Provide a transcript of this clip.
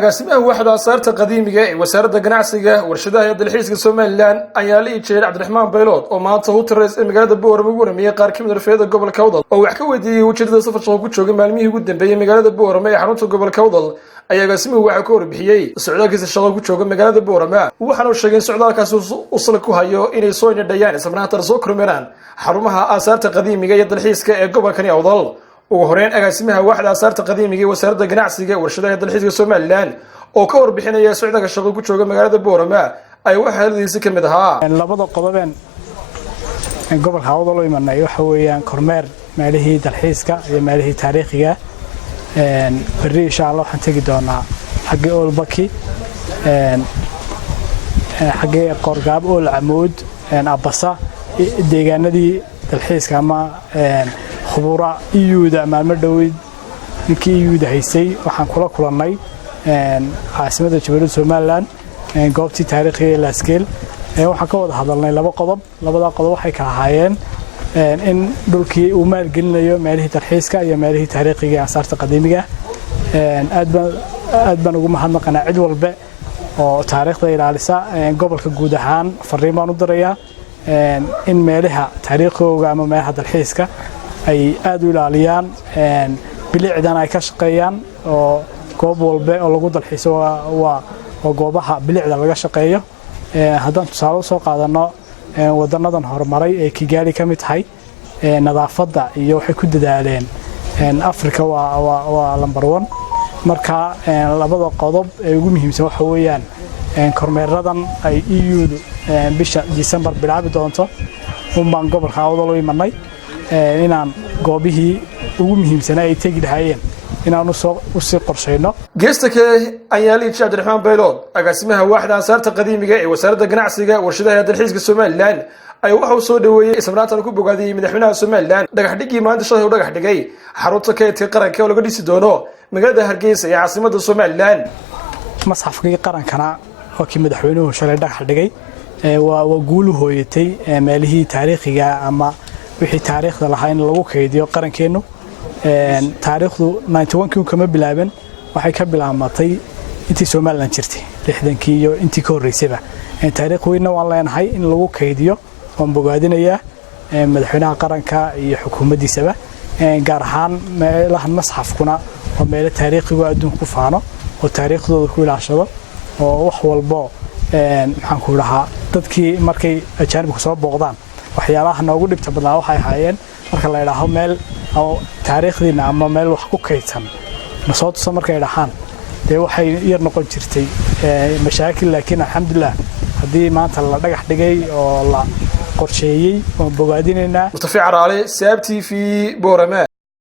Agaasimaha Waaxda Aasaarta Qadiimiga ee Wasaaradda Ganacsiga warshadaha dalxiiska Somaliland ayaa la iibiyay Cabdiraxmaan Baylood oo maanta u tiray magaalada Borama ugu horeeyay qaar ka mid ah rafeeda gobolka Awdal oo wax ka weydiiyay ujeedada safar shaqo ku jooga maalmihii ugu dambeeyay magaalada Borama ee xarunta gobolka Awdal ayaa agaasimuhu waxa ka warbixiyay socdaalkiisa shaqo ku jooga magaalada Borama waxaana uu sheegay socdaalkaas uu sal ku hayo inay soo indhayaan ismaanaanta soo kormeeraan xarumaha Aasaarta Qadiimiga iyo dalxiiska ee gobolka Awdal ugu horeyn agaasimaha Waaxda Aasaarta Qadiimiga ee Wasaaradda Ganacsiga warshadaha dalxiiska Somaliland oo ka warbixinaya socdaalka shaqo ku jooga magaalada Borama ay waxa haladiisa kamid ahaa labada qodobeen gobolka Awdal oo imanay waxa weeyaan kormeer meelihii dalxiiska iyo meelihii taariikhiga bari insha Allah waxaan tagi doonaa xagga Olbaki xagga Qorgaab oo Lacamood Abasa deegaanadii dalxiiska ama khubura iyuuda maalmo dhaweyd ninkii iyuuda haysay waxaan kula kulannay caasimada Joogo Somaliland goobtii taariikhiga la iskeel waxaan ka wada hadalnay labada qodob waxay ka ahaayeen in dhulkii uu maalgelinayo meelihii dalxiiska iyo meelihii taariikhiga Aasaarta Qadiimiga aad baan ugu mahadnaqanaa cid walba oo taariikhda ilaalisa gobolka guud ahaan fariimaan u diraya in meelaha taariikhiga ama meelaha dalxiiska ay aad u ilaaliyaan bilicdan ay ka shaqeeyaan oo goob walba oo lagu dalxiiso waa goobaha bilicda laga shaqeeyo haddaan tusaale soo qaadano wadanadan horumaray ee Kigali ka mid tahay nadaafadda iyo waxay ku dadaaleen Afrika waa number 1 marka labada qodob ee ugu muhiimsan waxa weeyaan kormeeradan ay EU bisha December bilaabi doonto baan gobolka Awdal u imanay inaan goobihii ugu muhiimsan ay tagi lahaayeen inaan u sii qorsheyno geesta kale ayaa la iibiyay Cabdiraxmaan Baylood agaasimaha Waaxda Aasaarta Qadiimiga ee Wasaaradda Ganacsiga warshadaha dalxiiska Somaliland ay waxa uu soo dhaweeyay ismaanaanta ku bogaadiyay madaxweynaha Somaliland dhagax dhigii maanta shalay uu dhagax dhigay xarunta kaydka qaranka oo laga dhisi doono magaalada Hargeysa ee caasimadda Somaliland masxafkii qarankana oo kii madaxweynuhu shalay dhagax dhigay waa guul u hooyatay meelihii taariikhiga ama wixii taariikhda lahaa in lagu kaydiyo qarankeenu taariikhdu 91kii kama bilaaban waxay ka bilaamatay intii Somaliland jirtay 60kii iyo intii ka horeysayba taariikh weyn waan leenahay in lagu kaydiyo oo bogaadinaya madaxweynaha qaranka iyo xukuumaddiisaba gaar ahaan meelaha masxafkuna oo meel taariikhiga adduunka ku faano oo taariikhdooda ku ilaashado oo wax walba maxaan ku rahaa dadkii markay ajaanibku soo booqdaan waxyaalaha noogu dhibta badnaa waxay ahaayeen marka la yiraahdo meel oo taariikhdiina ama meel wax ku kaydsan nasoo tuso markay dhaxaan de waxay yar noqon jirtay mashaakil laakiin alxamdulillah hadii maanta la dhagax dhigay oo la qorsheeyay oo bogaadinayna Mustafa Caraale, SAB TV, Borama.